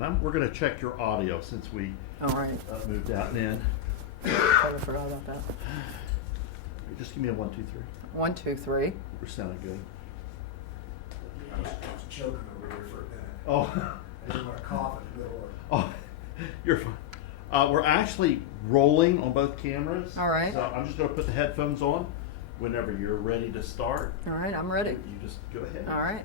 And we're going to check your audio since we All right. moved out and in. Totally forgot about that. Just give me a 1, 2, 3. 1, 2, 3. We're sounding good. I was choking over here for a minute. Oh, I didn't want to cough in the middle of oh, you're fine. We're actually rolling on both cameras. All right. So I'm just going to put the headphones on. Whenever you're ready to start, All right, I'm ready. you just go ahead. All right.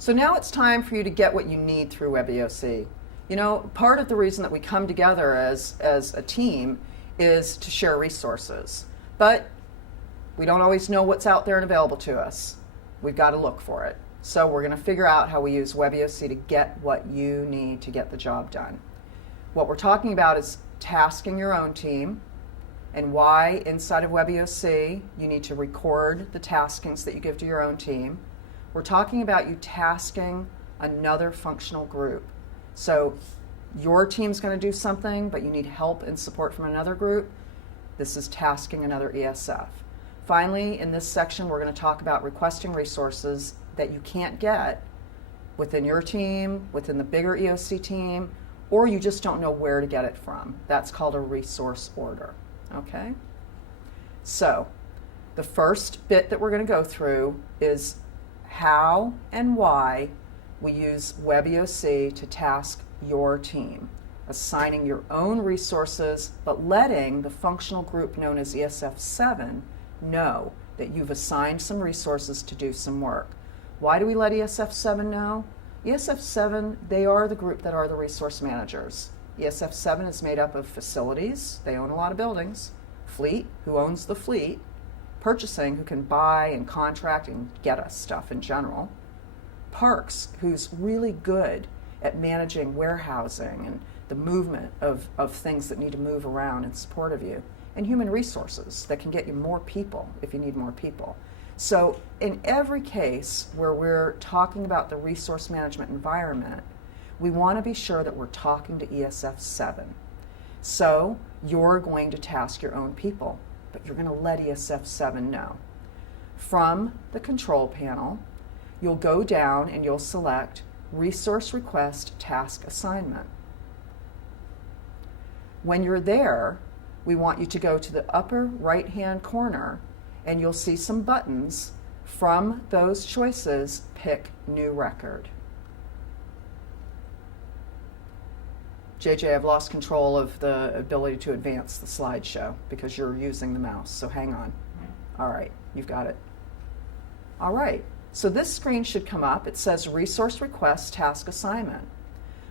So now it's time for you to get what you need through Web EOC. You know, part of the reason that we come together as a team is to share resources. But we don't always know what's out there and available to us. We've got to look for it. So we're going to figure out how we use Web EOC to get what you need to get the job done. What we're talking about is tasking your own team, and why inside of Web EOC you need to record the taskings that you give to your own team. We're talking about you tasking another functional group. So your team's going to do something, but you need help and support from another group. This is tasking another ESF. Finally, in this section, we're going to talk about requesting resources that you can't get within your team, within the bigger EOC team, or you just don't know where to get it from. That's called a resource order. Okay? So, the first bit that we're going to go through is how and why we use Web EOC to task your team, assigning your own resources, but letting the functional group known as ESF7 know that you've assigned some resources to do some work. Why do we let ESF7 know? ESF7, they are the group that are the resource managers. ESF7 is made up of facilities, they own a lot of buildings, fleet, who owns the fleet, purchasing, who can buy and contract and get us stuff in general, parks, who's really good at managing warehousing and the movement of things that need to move around in support of you, and human resources that can get you more people if you need more people. So in every case where we're talking about the resource management environment, we want to be sure that we're talking to ESF7. So you're going to task your own people, but you're going to let ESF7 know. From the control panel, you'll go down and you'll select Resource Request Task Assignment. When you're there, we want you to go to the upper right-hand corner and you'll see some buttons. From those choices, pick New Record. JJ, I've lost control of the ability to advance the slideshow because you're using the mouse, so hang on. All right, you've got it. All right, so this screen should come up. It says Resource Request Task Assignment.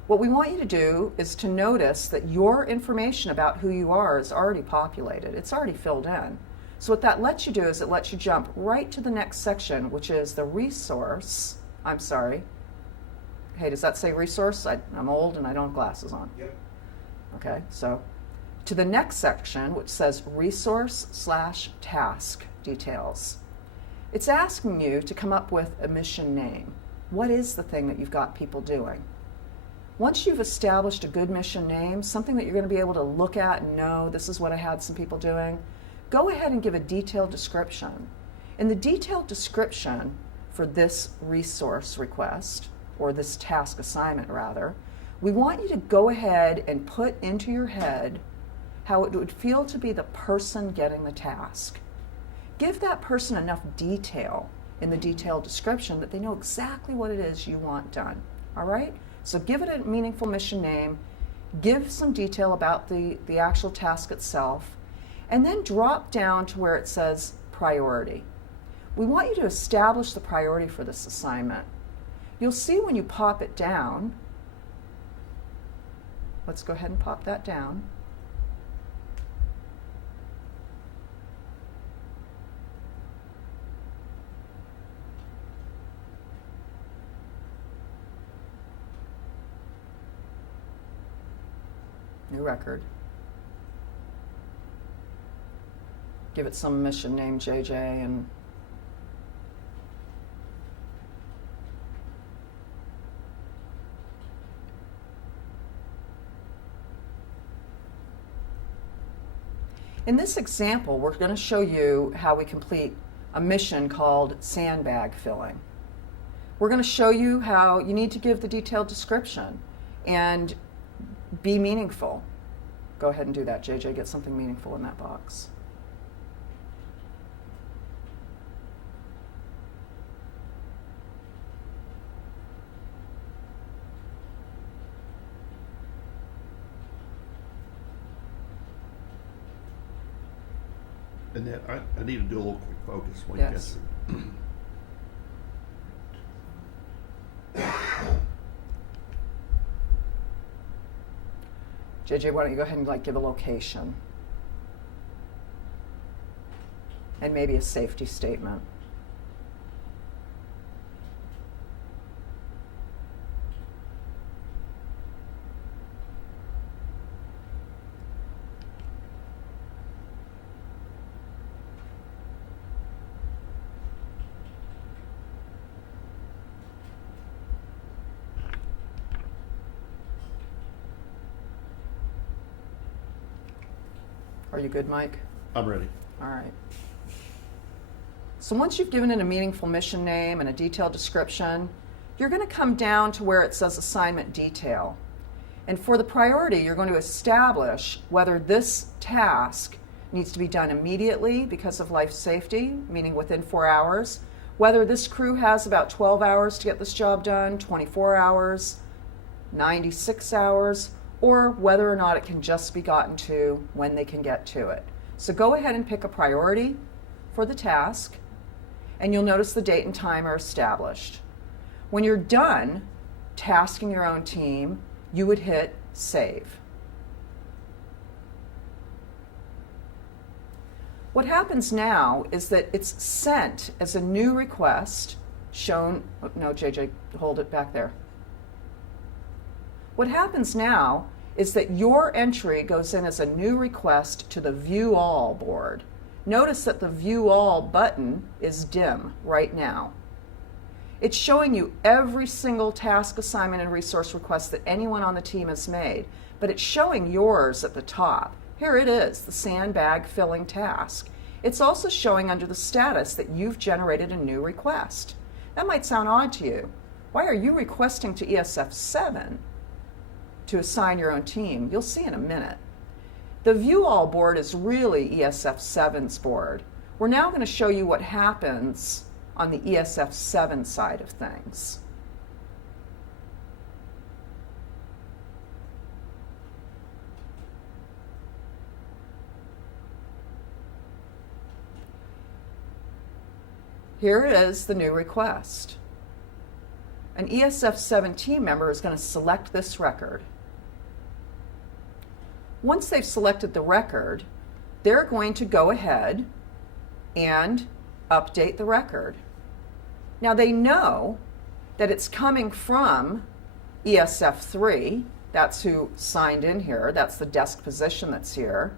What we want you to do is to notice that your information about who you are is already populated. It's already filled in. So what that lets you do is it lets you jump right to the next section, which is the resource. I'm sorry. Hey, does that say resource? I'm old and I don't have glasses on. Yep. Okay, so to the next section, which says resource/task details. It's asking you to come up with a mission name. What is the thing that you've got people doing? Once you've established a good mission name, something that you're going to be able to look at and know, this is what I had some people doing, go ahead and give a detailed description. In the detailed description for this resource request, or this task assignment rather, we want you to go ahead and put into your head how it would feel to be the person getting the task. Give that person enough detail in the detailed description that they know exactly what it is you want done. All right? So give it a meaningful mission name, give some detail about the actual task itself, and then drop down to where it says priority. We want you to establish the priority for this assignment. You'll see when you pop it down, let's go ahead and pop that down. New record. Give it some mission name, JJ, and in this example, we're going to show you how we complete a mission called sandbag filling. We're going to show you how you need to give the detailed description and be meaningful. Go ahead and do that, JJ. Get something meaningful in that box. And then I need to do a little quick focus when Yes. you get JJ, why don't you go ahead and give a location and maybe a safety statement. Are you good, Mike? I'm ready. All right. So once you've given it a meaningful mission name and a detailed description, you're going to come down to where it says assignment detail. And for the priority, you're going to establish whether this task needs to be done immediately because of life safety, meaning within 4 hours, whether this crew has about 12 hours to get this job done, 24 hours, 96 hours, or whether or not it can just be gotten to when they can get to it. So go ahead and pick a priority for the task, and you'll notice the date and time are established. When you're done tasking your own team, you would hit save. What happens now is that it's sent as a new request, shown, no, JJ, hold it back there. What happens now is that your entry goes in as a new request to the View All board. Notice that the View All button is dim right now. It's showing you every single task, assignment, and resource request that anyone on the team has made, but it's showing yours at the top. Here it is, the sandbag filling task. It's also showing under the status that you've generated a new request. That might sound odd to you. Why are you requesting to ESF 7 to assign your own team? You'll see in a minute. The View All board is really ESF 7's board. We're now going to show you what happens on the ESF 7 side of things. Here is the new request. An ESF 7 team member is going to select this record. Once they've selected the record, they're going to go ahead and update the record. Now they know that it's coming from ESF 3, that's who signed in here, that's the desk position that's here,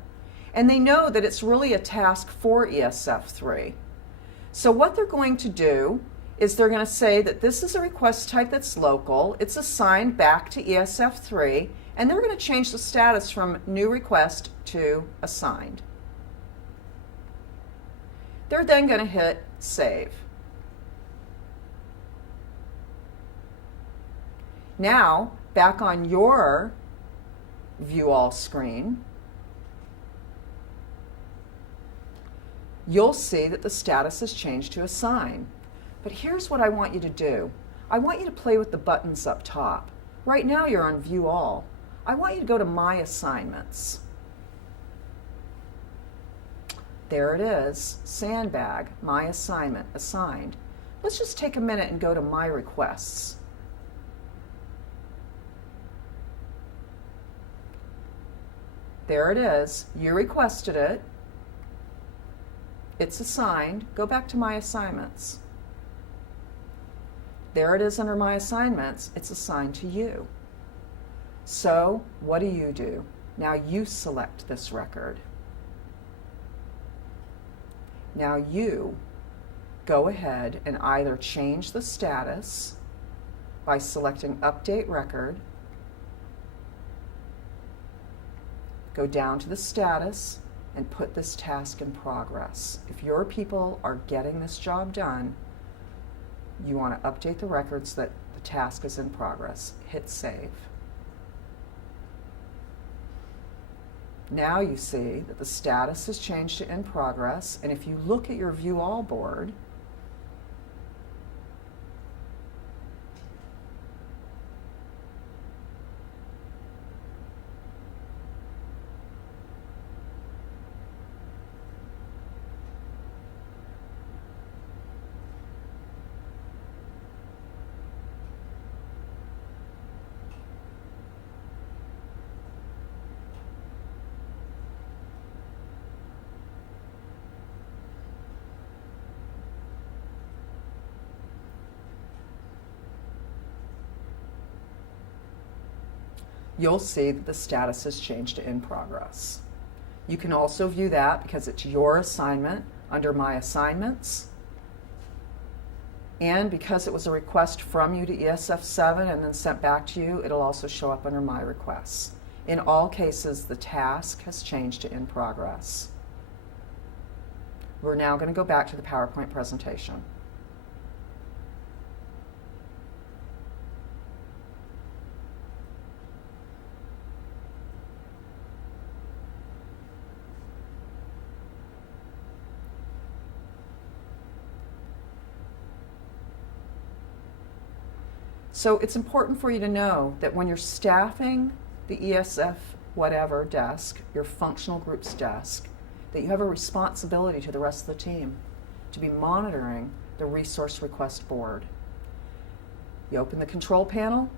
and they know that it's really a task for ESF 3. So what they're going to do is they're going to say that this is a request type that's local, it's assigned back to ESF 3, and they're going to change the status from new request to assigned. They're then going to hit save. Now, back on your View All screen, you'll see that the status has changed to assign. But here's what I want you to do. I want you to play with the buttons up top. Right now you're on View All. I want you to go to My Assignments. There it is, Sandbag, My Assignment, Assigned. Let's just take a minute and go to My Requests. There it is, you requested it. It's assigned. Go back to My Assignments. There it is under My Assignments. It's assigned to you. So what do? Now you select this record. Now you go ahead and either change the status by selecting Update Record, go down to the status, and put this task in progress. If your people are getting this job done, you want to update the records that the task is in progress. Hit save. Now you see that the status has changed to in progress, and if you look at your view all board, you'll see that the status has changed to in progress. You can also view that because it's your assignment under My Assignments. And because it was a request from you to ESF 7 and then sent back to you, it'll also show up under My Requests. In all cases, the task has changed to in progress. We're now going to go back to the PowerPoint presentation. So it's important for you to know that when you're staffing the ESF whatever desk, your functional group's desk, that you have a responsibility to the rest of the team to be monitoring the resource request board. You open the control panel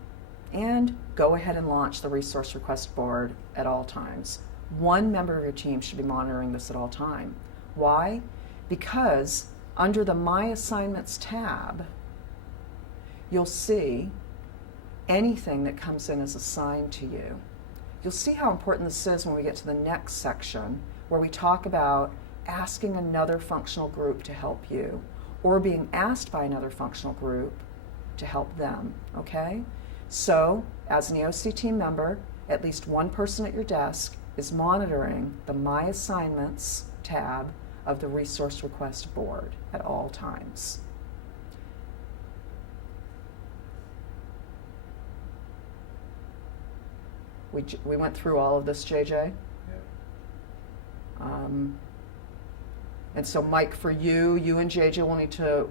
and go ahead and launch the resource request board at all times. One member of your team should be monitoring this at all time. Why? Because under the My Assignments tab, you'll see anything that comes in as assigned to you. You'll see how important this is when we get to the next section, where we talk about asking another functional group to help you, or being asked by another functional group to help them, okay? So, as an EOC team member, at least one person at your desk is monitoring the My Assignments tab of the Resource Request Board at all times. We went through all of this, JJ. And so Mike, for you and JJ will need to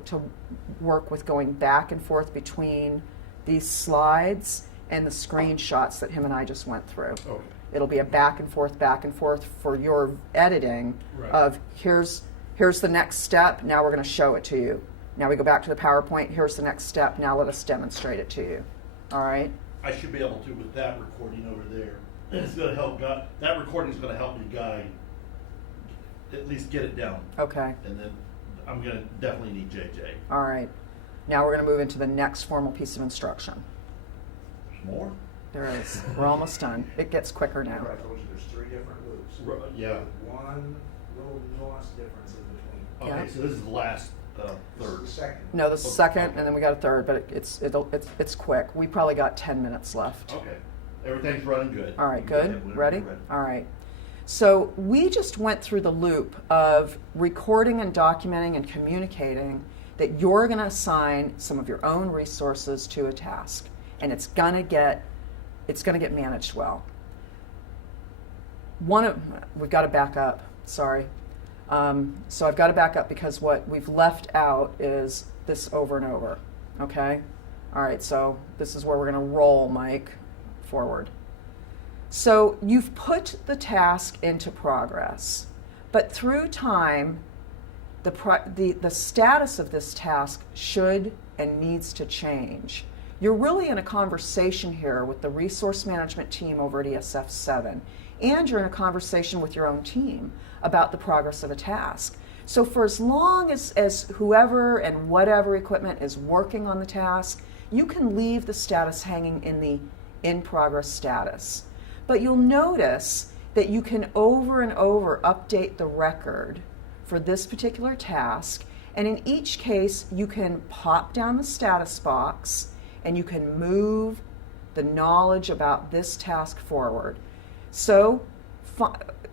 work with going back and forth between these slides and the screenshots that him and I just went through. Okay. It'll be a back and forth for your editing Right. of here's the next step, now we're going to show it to you. Now we go back to the PowerPoint, here's the next step, now let us demonstrate it to you. All right? I should be able to with that recording over there. And it's gonna help guide, that recording's gonna help me guide, at least get it down. Okay. And then I'm gonna definitely need JJ. All right. Now we're going to move into the next formal piece of instruction. There's more? There is. We're almost done. It gets quicker now. Remember I told you there's 3 different loops. Yeah. With one little nuance difference in between. Okay, Yeah. so this is the last This is third. the second. No, the Okay. second, and then we got a third, but it's quick. We probably got 10 minutes left. Okay, everything's running good. All right, You can go ahead good? whenever Ready? you're All right. So we just went through the loop of recording and documenting and communicating that you're going to assign some of your own resources to a task, and it's going to get managed well. We've got to back up. Sorry. So I've got to back up because what we've left out is this over and over. Okay? All right, so this is where we're going to roll, Mike, forward. So you've put the task into progress, but through time, the status of this task should and needs to change. You're really in a conversation here with the resource management team over at ESF 7, and you're in a conversation with your own team about the progress of a task. So for as long as whoever and whatever equipment is working on the task, you can leave the status hanging in the in progress status. But you'll notice that you can over and over update the record for this particular task, and in each case you can pop down the status box and you can move the knowledge about this task forward. So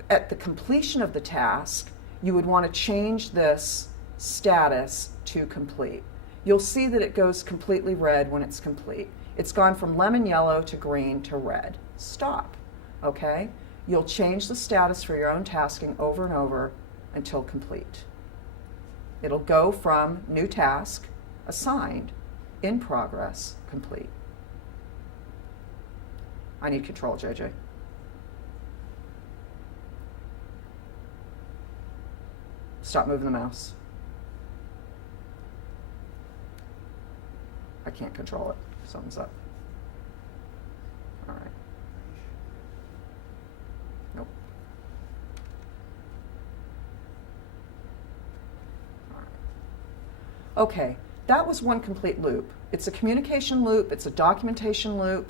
at the completion of the task, you would want to change this status to complete. You'll see that it goes completely red when it's complete. It's gone from lemon yellow to green to red. Stop. Okay? You'll change the status for your own tasking over and over until complete. It'll go from new task, assigned, in progress, complete. I need control, JJ. Stop moving the mouse. I can't control it. Something's up. All right. Nope. All right. Okay, that was one complete loop. It's a communication loop, it's a documentation loop.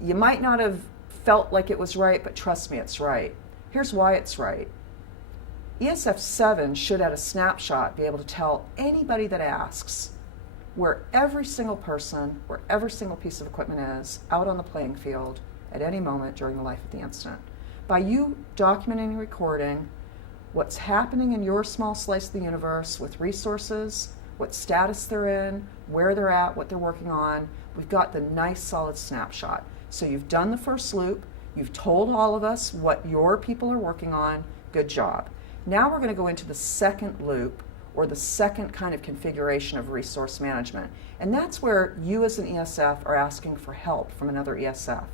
You might not have felt like it was right, but trust me, it's right. Here's why it's right. ESF 7 should at a snapshot be able to tell anybody that asks where every single person, where every single piece of equipment is out on the playing field at any moment during the life of the incident. By you documenting and recording what's happening in your small slice of the universe with resources, what status they're in, where they're at, what they're working on, we've got the nice solid snapshot. So you've done the first loop, you've told all of us what your people are working on, good job. Now we're going to go into the second loop, or the second kind of configuration of resource management. And that's where you as an ESF are asking for help from another ESF.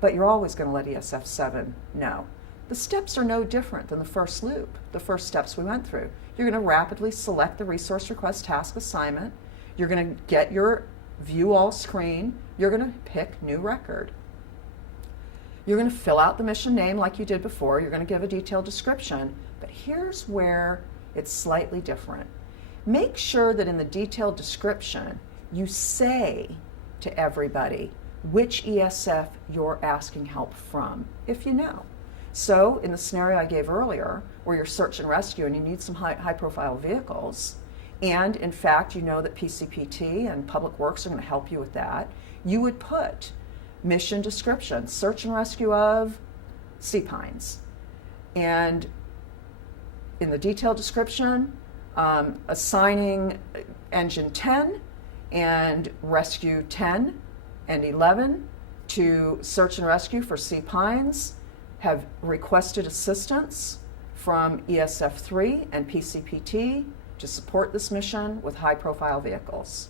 But you're always going to let ESF 7 know. The steps are no different than the first loop, the first steps we went through. You're going to rapidly select the resource request task assignment. You're going to get your view all screen. You're going to pick new record. You're going to fill out the mission name like you did before. You're going to give a detailed description. But here's where it's slightly different. Make sure that in the detailed description, you say to everybody which ESF you're asking help from, if you know. So in the scenario I gave earlier, where you're search and rescue and you need some high-profile vehicles, and in fact you know that PCPT and Public Works are going to help you with that, you would put mission description, search and rescue of Sea Pines. And in the detailed description, assigning engine 10 and rescue 10 and 11 to search and rescue for Sea Pines, have requested assistance from ESF 3 and PCPT to support this mission with high-profile vehicles.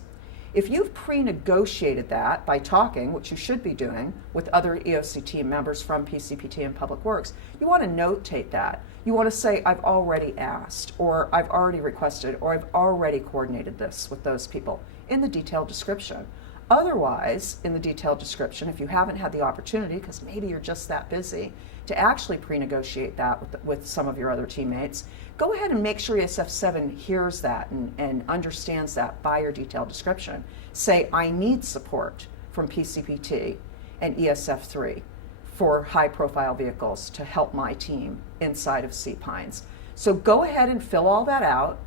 If you've pre-negotiated that by talking, which you should be doing, with other EOC team members from PCPT and Public Works, you want to notate that. You want to say, I've already asked, or I've already requested, or I've already coordinated this with those people in the detailed description. Otherwise, in the detailed description, if you haven't had the opportunity, because maybe you're just that busy, to actually pre-negotiate that with some of your other teammates, go ahead and make sure ESF 7 hears that and understands that by your detailed description. Say, I need support from PCPT and ESF 3 for high-profile vehicles to help my team inside of Sea Pines. So go ahead and fill all that out,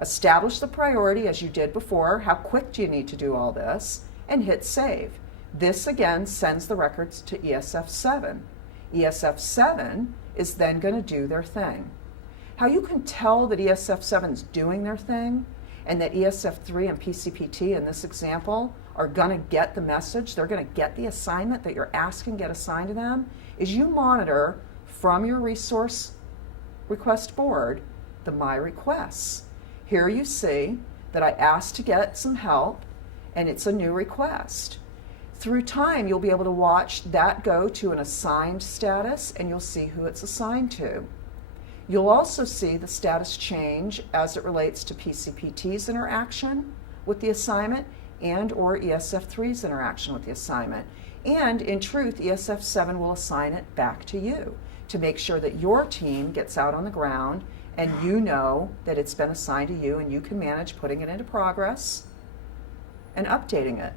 establish the priority as you did before, how quick do you need to do all this, and hit save. This again sends the records to ESF 7. ESF 7 is then going to do their thing. How you can tell that ESF 7 is doing their thing and that ESF 3 and PCPT in this example are going to get the message, they're going to get the assignment that you're asking get assigned to them, is you monitor from your resource request board the My Requests. Here you see that I asked to get some help and it's a new request. Through time, you'll be able to watch that go to an assigned status and you'll see who it's assigned to. You'll also see the status change as it relates to PCPT's interaction with the assignment and or ESF 3's interaction with the assignment. And in truth, ESF 7 will assign it back to you to make sure that your team gets out on the ground and you know that it's been assigned to you and you can manage putting it into progress and updating it.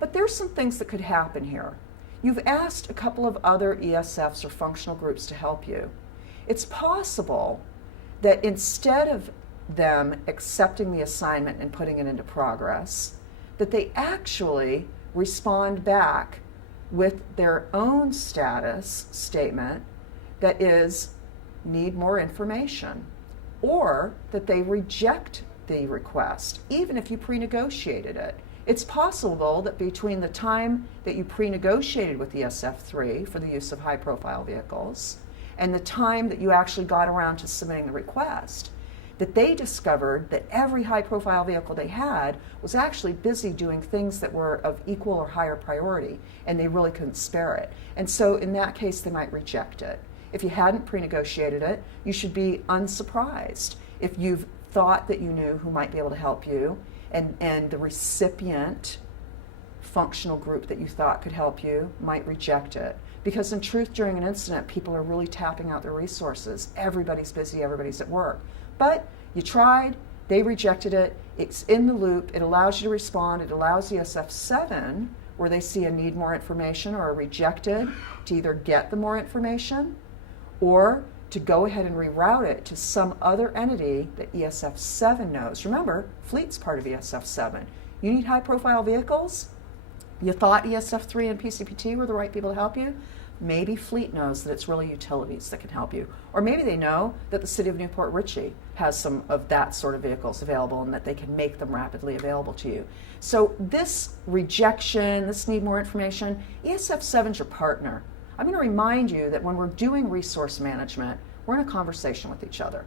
But there's some things that could happen here. You've asked a couple of other ESFs or functional groups to help you. It's possible that instead of them accepting the assignment and putting it into progress, that they actually respond back with their own status statement that is, need more information, or that they reject the request, even if you pre-negotiated it. It's possible that between the time that you pre-negotiated with ESF3 for the use of high-profile vehicles and the time that you actually got around to submitting the request, that they discovered that every high-profile vehicle they had was actually busy doing things that were of equal or higher priority, and they really couldn't spare it. And so in that case, they might reject it. If you hadn't pre-negotiated it, you should be unsurprised if you've thought that you knew who might be able to help you, and the recipient functional group that you thought could help you might reject it. Because in truth, during an incident, people are really tapping out their resources. Everybody's busy, everybody's at work. But you tried, they rejected it, it's in the loop, it allows you to respond, it allows ESF7, where they see a need more information or a rejected, to either get the more information or to go ahead and reroute it to some other entity that ESF7 knows. Remember, fleet's part of ESF7. You need high-profile vehicles? You thought ESF3 and PCPT were the right people to help you? Maybe fleet knows that it's really utilities that can help you. Or maybe they know that the city of Newport Richey has some of that sort of vehicles available and that they can make them rapidly available to you. So this rejection, this need more information, ESF7's your partner. I'm going to remind you that when we're doing resource management, we're in a conversation with each other.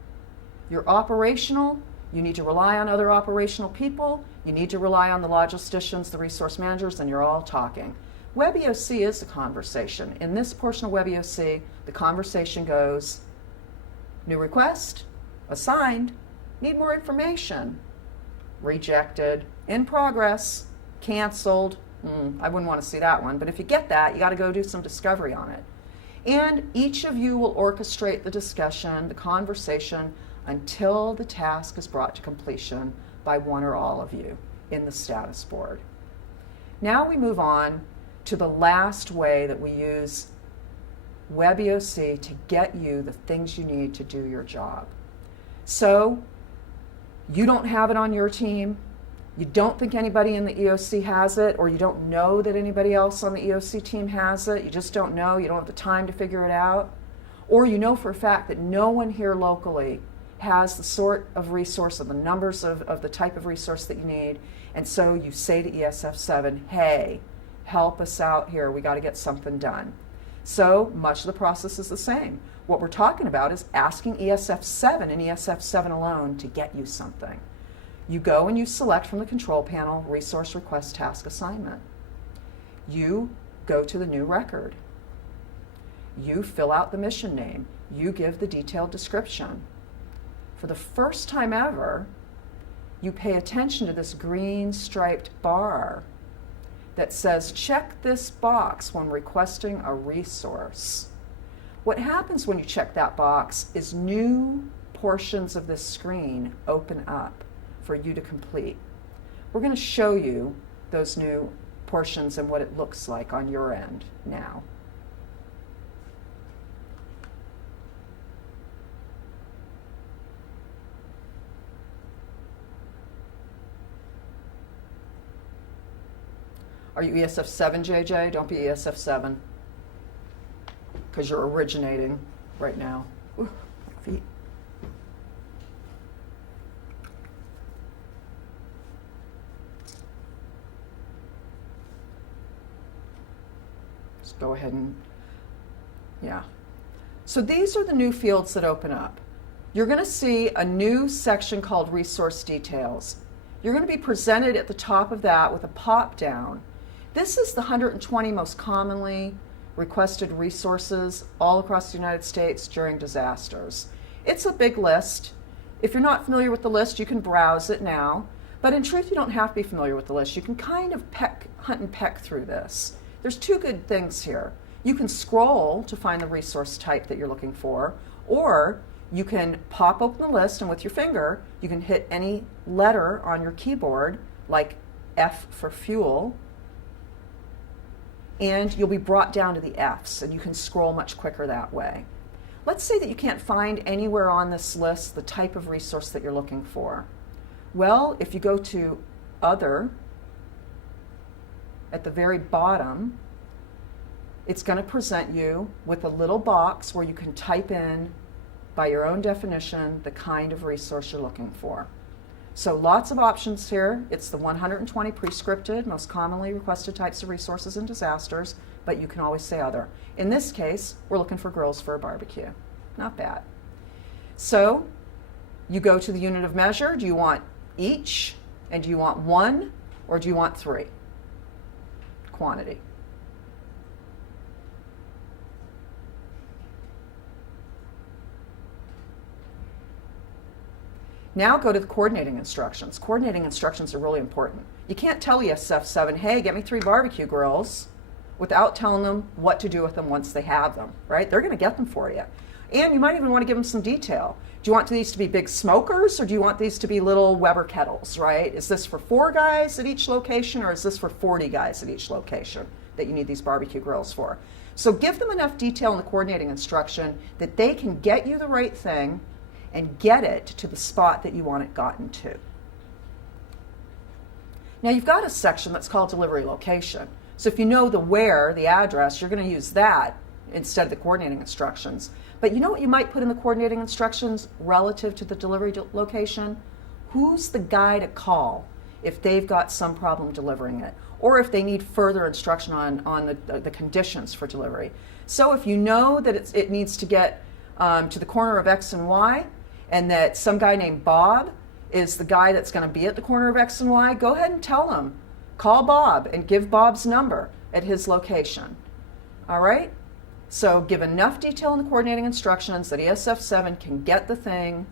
You're operational, you need to rely on other operational people, you need to rely on the logisticians, the resource managers, and you're all talking. WebEOC is the conversation. In this portion of WebEOC, the conversation goes, new request, assigned, need more information, rejected, in progress, canceled. I wouldn't want to see that one, but if you get that, you got to go do some discovery on it. And each of you will orchestrate the discussion, the conversation, until the task is brought to completion by one or all of you in the status board. Now we move on to the last way that we use WebEOC to get you the things you need to do your job. So you don't have it on your team, you don't think anybody in the EOC has it, or you don't know that anybody else on the EOC team has it, you just don't know, you don't have the time to figure it out, or you know for a fact that no one here locally has the sort of resource or the numbers of the type of resource that you need, and so you say to ESF7, hey, help us out here, we got to get something done. So much of the process is the same. What we're talking about is asking ESF7 and ESF7 alone to get you something. You go and you select from the control panel resource request task assignment. You go to the new record. You fill out the mission name. You give the detailed description. For the first time ever, you pay attention to this green striped bar that says check this box when requesting a resource. What happens when you check that box is new portions of this screen open up for you to complete. We're going to show you those new portions and what it looks like on your end now. Are you ESF7, JJ? Don't be ESF7, because you're originating right now. Ooh, feet. Just go ahead and, yeah. So these are the new fields that open up. You're going to see a new section called Resource Details. You're going to be presented at the top of that with a pop-down. This is the 120 most commonly requested resources all across the United States during disasters. It's a big list. If you're not familiar with the list, you can browse it now. But in truth, you don't have to be familiar with the list. You can kind of hunt and peck through this. There's two good things here. You can scroll to find the resource type that you're looking for, or you can pop open the list and with your finger, you can hit any letter on your keyboard, like F for fuel, and you'll be brought down to the Fs, and you can scroll much quicker that way. Let's say that you can't find anywhere on this list the type of resource that you're looking for. Well, if you go to Other, at the very bottom, it's going to present you with a little box where you can type in, by your own definition, the kind of resource you're looking for. So lots of options here. It's the 120 prescripted, most commonly requested types of resources in disasters, but you can always say other. In this case, we're looking for grills for a barbecue. Not bad. So you go to the unit of measure. Do you want each? And do you want one? Or do you want three? Quantity. Now go to the coordinating instructions. Coordinating instructions are really important. You can't tell ESF7, hey, get me 3 barbecue grills, without telling them what to do with them once they have them, right? They're going to get them for you. And you might even want to give them some detail. Do you want these to be big smokers, or do you want these to be little Weber kettles, right? Is this for 4 guys at each location, or is this for 40 guys at each location that you need these barbecue grills for? So give them enough detail in the coordinating instruction that they can get you the right thing and get it to the spot that you want it gotten to. Now you've got a section that's called delivery location. So if you know the where, the address, you're going to use that instead of the coordinating instructions. But you know what you might put in the coordinating instructions relative to the delivery location? Who's the guy to call if they've got some problem delivering it, or if they need further instruction on the conditions for delivery. So if you know that it needs to get to the corner of X and Y, and that some guy named Bob is the guy that's going to be at the corner of X and Y, go ahead and tell him. Call Bob and give Bob's number at his location. All right? So give enough detail in the coordinating instructions that ESF7 can get the thing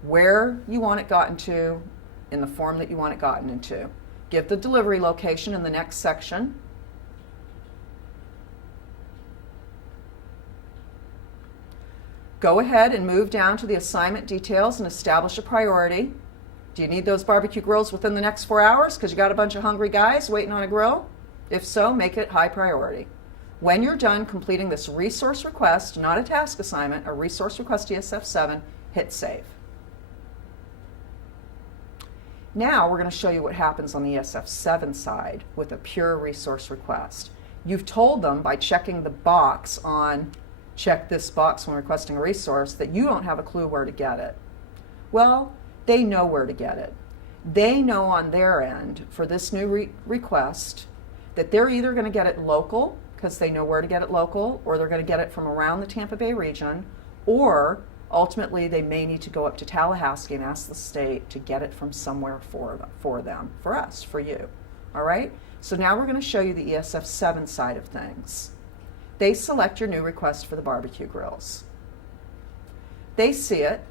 where you want it gotten to in the form that you want it gotten into. Give the delivery location in the next section. Go ahead and move down to the assignment details and establish a priority. Do you need those barbecue grills within the next 4 hours because you got a bunch of hungry guys waiting on a grill? If so, make it high priority. When you're done completing this resource request, not a task assignment, a resource request ESF7, hit save. Now we're going to show you what happens on the ESF7 side with a pure resource request. You've told them by checking the box on check this box when requesting a resource that you don't have a clue where to get it. Well, they know where to get it. They know on their end for this new request that they're either going to get it local because they know where to get it local, or they're going to get it from around the Tampa Bay region, or ultimately they may need to go up to Tallahassee and ask the state to get it from somewhere for them, for us, for you. All right? So now we're going to show you the ESF7 side of things. They select your new request for the barbecue grills. They see it.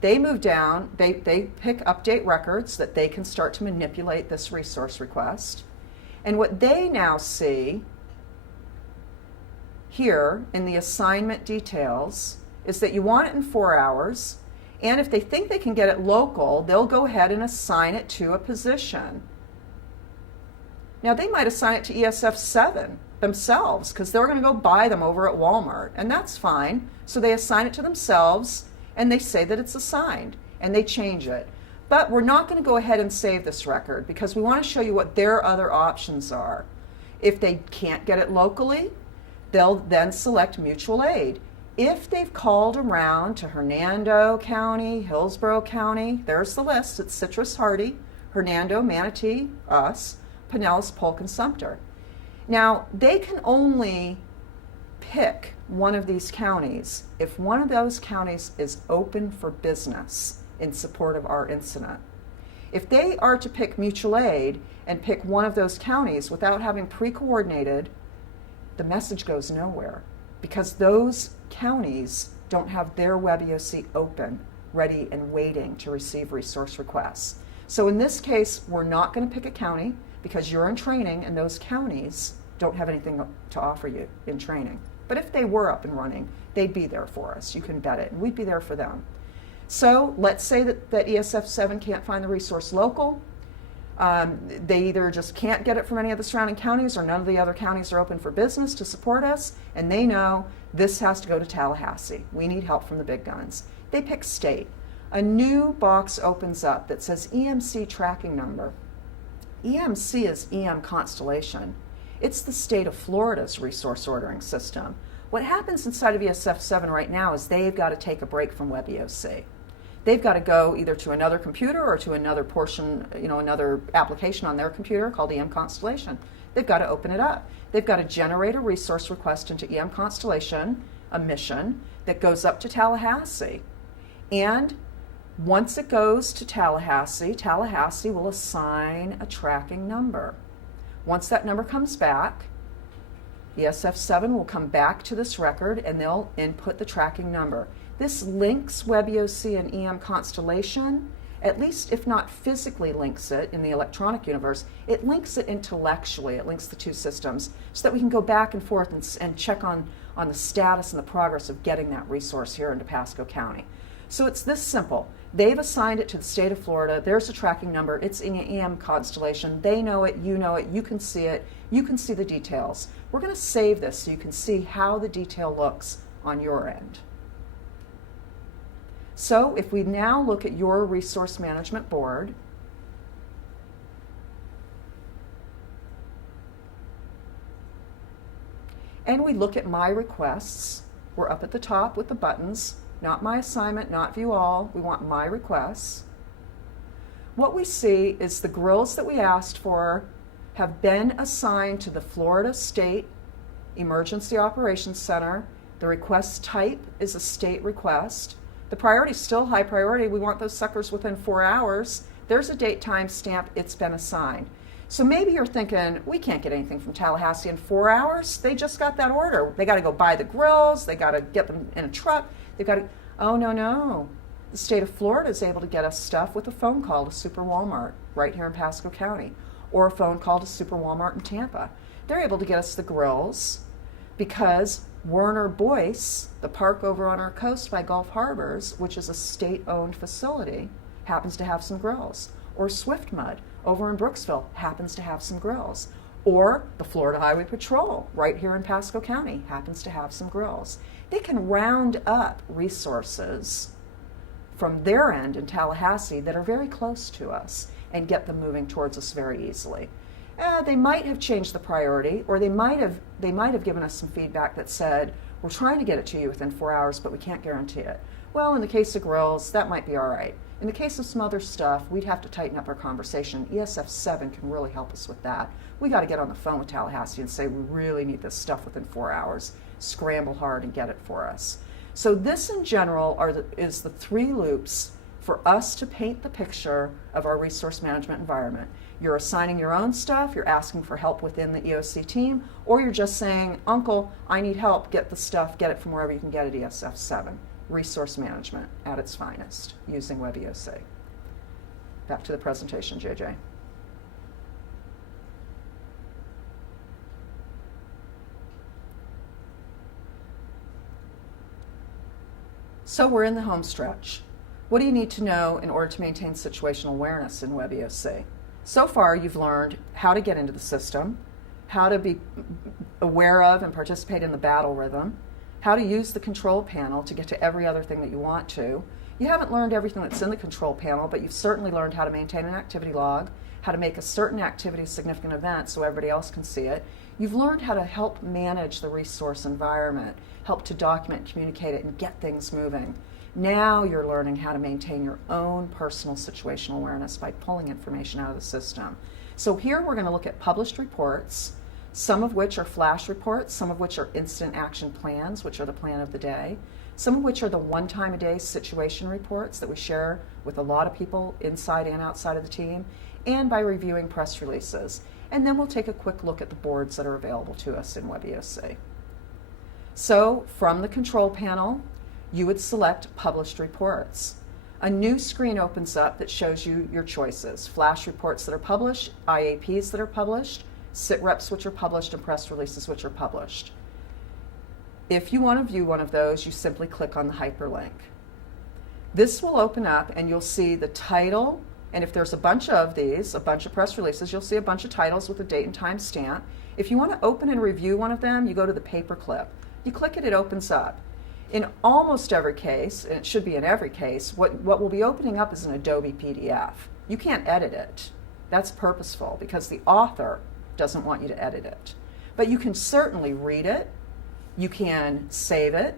They move down. They pick update records that they can start to manipulate this resource request. And what they now see here in the assignment details is that you want it in 4 hours. And if they think they can get it local, they'll go ahead and assign it to a position. Now, they might assign it to ESF7 themselves because they're going to go buy them over at Walmart, and that's fine. So they assign it to themselves, and they say that it's assigned, and they change it. But we're not going to go ahead and save this record because we want to show you what their other options are. If they can't get it locally, they'll then select mutual aid. If they've called around to Hernando County, Hillsborough County, there's the list. It's Citrus Hardy, Hernando, Manatee, us, Pinellas, Polk, and Sumter. Now, they can only pick one of these counties if one of those counties is open for business in support of our incident. If they are to pick mutual aid and pick one of those counties without having pre-coordinated, the message goes nowhere because those counties don't have their web EOC open, ready, and waiting to receive resource requests. So in this case, we're not going to pick a county because you're in training and those counties don't have anything to offer you in training. But if they were up and running, they'd be there for us. You can bet it, and we'd be there for them. So let's say that ESF7 can't find the resource local. They either just can't get it from any of the surrounding counties or none of the other counties are open for business to support us, and they know this has to go to Tallahassee. We need help from the big guns. They pick state. A new box opens up that says EMC tracking number. EMC is EM Constellation. It's the state of Florida's resource ordering system. What happens inside of ESF7 right now is they've got to take a break from web EOC. they've got to go either to another computer or to another portion, another application on their computer called EM Constellation. They've got to open it up. They've got to generate a resource request into EM Constellation, a mission that goes up to Tallahassee. And once it goes to Tallahassee, Tallahassee will assign a tracking number. Once that number comes back, ESF7 will come back to this record and they'll input the tracking number. This links WebEOC and EM Constellation, at least if not physically links it in the electronic universe, it links it intellectually. It links the two systems so that we can go back and forth and check on the status and the progress of getting that resource here into Pasco County. So it's this simple. They've assigned it to the state of Florida. There's a tracking number. It's in EM Constellation. They know it. You can see it. You can see the details. We're going to save this so you can see how the detail looks on your end. So if we now look at your resource management board, and we look at my requests, we're up at the top with the buttons, not my assignment, not view all, we want my requests. What we see is the grills that we asked for have been assigned to the Florida State Emergency Operations Center. The request type is a state request. The priority is still high priority. We want those suckers within 4 hours. There's a date time stamp. It's been assigned. So maybe you're thinking, we can't get anything from Tallahassee in 4 hours. They just got that order. They got to go buy the grills. They got to get them in a truck. They've got to, oh, no. The state of Florida is able to get us stuff with a phone call to Super Walmart right here in Pasco County, or a phone call to Super Walmart in Tampa. They're able to get us the grills because Werner Boyce, the park over on our coast by Gulf Harbors, which is a state-owned facility, happens to have some grills. Or Swift Mud over in Brooksville happens to have some grills. Or the Florida Highway Patrol right here in Pasco County happens to have some grills. They can round up resources from their end in Tallahassee that are very close to us and get them moving towards us very easily. They might have changed the priority, or they might have given us some feedback that said, we're trying to get it to you within 4 hours, but we can't guarantee it. Well, in the case of grills, that might be all right. In the case of some other stuff, we'd have to tighten up our conversation. ESF7 can really help us with that. We got to get on the phone with Tallahassee and say, we really need this stuff within 4 hours. Scramble hard and get it for us. So this, in general, is the 3 loops for us to paint the picture of our resource management environment. You're assigning your own stuff, you're asking for help within the EOC team, or you're just saying, Uncle, I need help, get the stuff, get it from wherever you can get it, ESF7. Resource management at its finest, using WebEOC. Back to the presentation, JJ. So we're in the home stretch. What do you need to know in order to maintain situational awareness in WebEOC? So far, you've learned how to get into the system, how to be aware of and participate in the battle rhythm, how to use the control panel to get to every other thing that you want to. You haven't learned everything that's in the control panel, but you've certainly learned how to maintain an activity log, how to make a certain activity a significant event so everybody else can see it. You've learned how to help manage the resource environment, help to document, communicate it, and get things moving. Now you're learning how to maintain your own personal situational awareness by pulling information out of the system. So here we're going to look at published reports, some of which are flash reports, some of which are instant action plans, which are the plan of the day, some of which are the one-time-a-day situation reports that we share with a lot of people inside and outside of the team, and by reviewing press releases. And then we'll take a quick look at the boards that are available to us in WebEOC. So from the control panel, you would select Published Reports. A new screen opens up that shows you your choices: flash reports that are published, IAPs that are published, sit reps which are published, and press releases which are published. If you want to view one of those, you simply click on the hyperlink. This will open up and you'll see the title, and if there's a bunch of these, a bunch of press releases, you'll see a bunch of titles with a date and time stamp. If you want to open and review one of them, you go to the paperclip. You click it, it opens up. In almost every case, and it should be in every case, what will be opening up is an Adobe PDF. You can't edit it. That's purposeful because the author doesn't want you to edit it. But you can certainly read it, you can save it,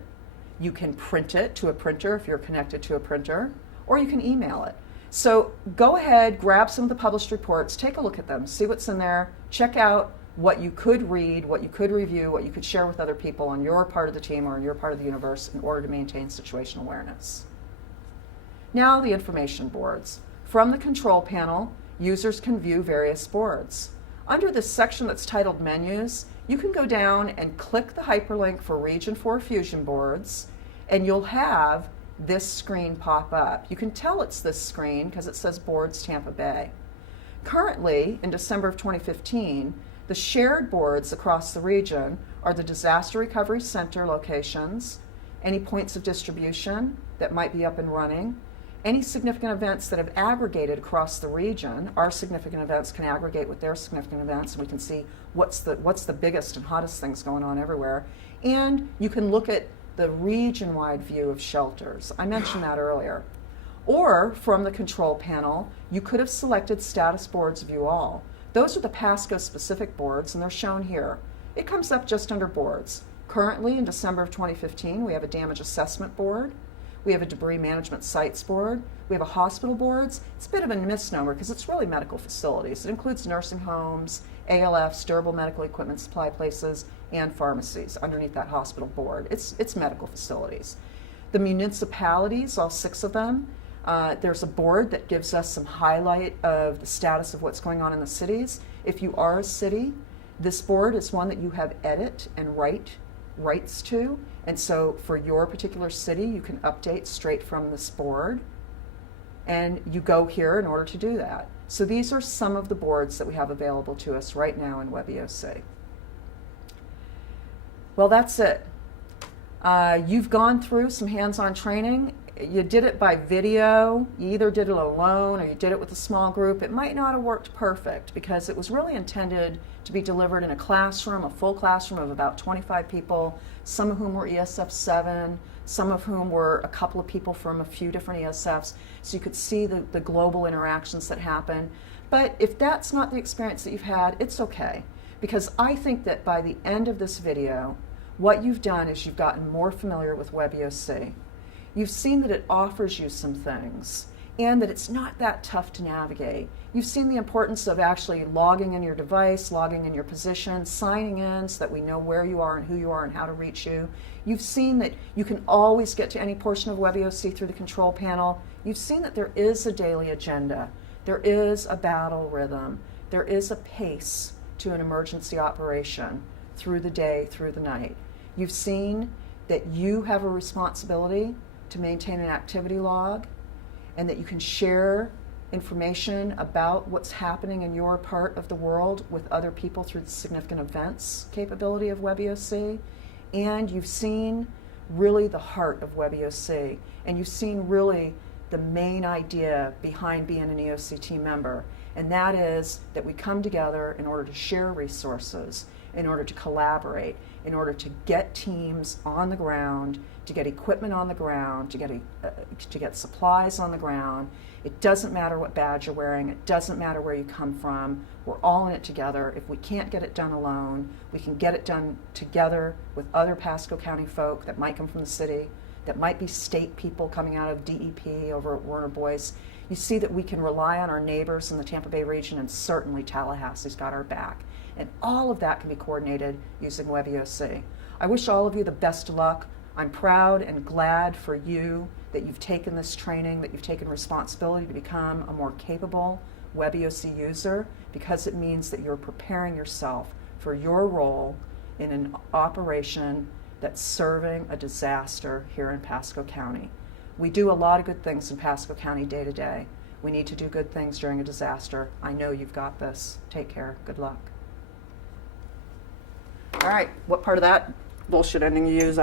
you can print it to a printer if you're connected to a printer, or you can email it. So go ahead, grab some of the published reports, take a look at them, see what's in there, check out what you could read, what you could review, what you could share with other people on your part of the team or in your part of the universe in order to maintain situational awareness. Now the information boards. From the control panel, users can view various boards. Under this section that's titled Menus, you can go down and click the hyperlink for Region 4 Fusion boards, and you'll have this screen pop up. You can tell it's this screen because it says Boards Tampa Bay. Currently, in December of 2015, the shared boards across the region are the Disaster Recovery Center locations, any points of distribution that might be up and running, any significant events that have aggregated across the region. Our significant events can aggregate with their significant events, and we can see what's the biggest and hottest things going on everywhere. And you can look at the region-wide view of shelters. I mentioned that earlier. Or from the control panel, you could have selected Status Boards View All. Those are the Pasco-specific boards, and they're shown here. It comes up just under Boards. Currently, in December of 2015, we have a Damage Assessment Board. We have a Debris Management Sites Board. We have a Hospital Boards. It's a bit of a misnomer because it's really medical facilities. It includes nursing homes, ALFs, durable medical equipment supply places, and pharmacies underneath that hospital board. It's medical facilities. The municipalities, all 6 of them, there's a board that gives us some highlight of the status of what's going on in the cities. If you are a city, this board is one that you have edit and write rights to. And so for your particular city, you can update straight from this board. And you go here in order to do that. So these are some of the boards that we have available to us right now in WebEOC. Well, that's it. You've gone through some hands-on training. You did it by video. You either did it alone or you did it with a small group. It might not have worked perfect because it was really intended to be delivered in a classroom, a full classroom of about 25 people, some of whom were ESF 7, some of whom were a couple of people from a few different ESFs, so you could see the global interactions that happen. But if that's not the experience that you've had, it's okay. Because I think that by the end of this video, what you've done is you've gotten more familiar with WebEOC. You've seen that it offers you some things and that it's not that tough to navigate. You've seen the importance of actually logging in your device, logging in your position, signing in so that we know where you are and who you are and how to reach you. You've seen that you can always get to any portion of WebEOC through the control panel. You've seen that there is a daily agenda. There is a battle rhythm. There is a pace to an emergency operation through the day, through the night. You've seen that you have a responsibility to maintain an activity log and that you can share information about what's happening in your part of the world with other people through the significant events capability of WebEOC. And you've seen really the heart of WebEOC, and you've seen really the main idea behind being an EOC team member, and that is that we come together in order to share resources, in order to collaborate, in order to get teams on the ground, to get equipment on the ground, to get supplies on the ground. It doesn't matter what badge you're wearing. It doesn't matter where you come from. We're all in it together. If we can't get it done alone, we can get it done together with other Pasco County folk that might come from the city, that might be state people coming out of DEP over at Warner Boyce. You see that we can rely on our neighbors in the Tampa Bay region, and certainly Tallahassee's got our back. And all of that can be coordinated using WebEOC. I wish all of you the best of luck. I'm proud and glad for you that you've taken this training, that you've taken responsibility to become a more capable WebEOC user, because it means that you're preparing yourself for your role in an operation that's serving a disaster here in Pasco County. We do a lot of good things in Pasco County day to day. We need to do good things during a disaster. I know you've got this. Take care. Good luck. All right, what part of that bullshit ending you use?